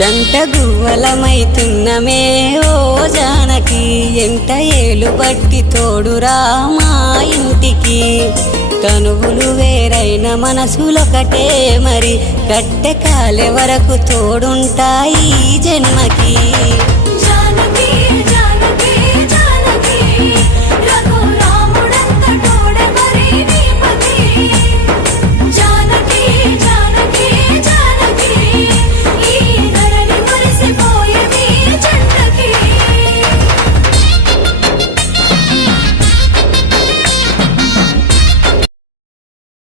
జంట గువ్వలమైతున్నమే ఓ జానకి ఎంట ఏలు బట్టి తోడురా మా ఇంటికి తనువులు వేరైన మనసులొకటే మరి కట్టె కాలే వరకు తోడుంటాయి జన్మకి